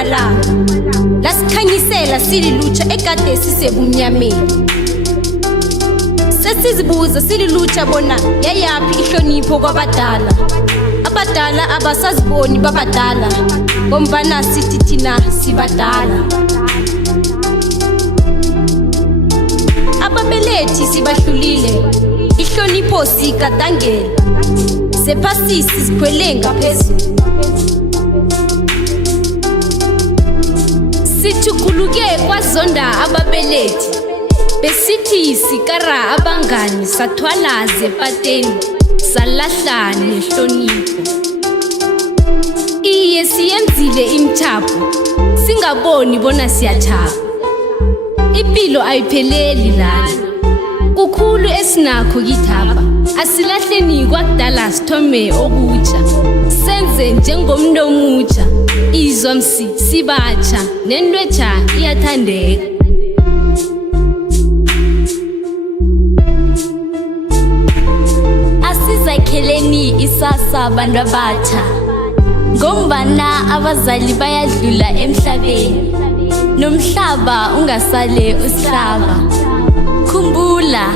eMpumalanga lasikhanyisela sililutsha ekade sisebumnyameni. Sesizibuza sililutsha bona yayaphi ihlonipho kwabadala. Abadala abasaziboni babadala ngombana sithi thina sibadala. Ababelethi sibahlulile, ihlonipho sigadangela, sephasisi sikhwele ngaphezulu. Sithukuluke kwazonda ababelethi, besithi sikara abangani sathwala zepateni salahla nehlonipho. Iye siyenzile imithapho singaboni bona siyathaba. Impilo ayipheleli lana, kukhulu esinakho kithapha. Asilahleni kwakudala sithome okutsha, senze njengomntu omutsha. Izwa msi sibatsha nentwetsha iyathandeka. Asizakheleni isasa bantu abatsha, ngombana abazali bayadlula emhlabeni, nomhlaba ungasale usihlaba. Khumbula,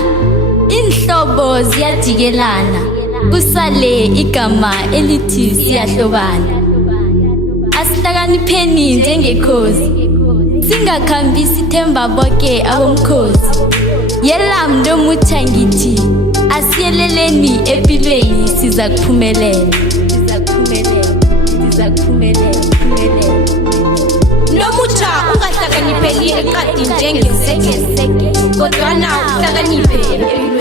inhlobo ziyajikelana, kusale igama elithi siyahlobana. Asihlakanipheni njengekhozi, singakhambi sithemba boke abomkhozi. Yela mntu omutsha ngithi, asiyeleleni empilweni sizakuphumelela. Nomutsha ungahlakanipheli eqadi njengeseke, kodwana uhlakaniphe empilweni.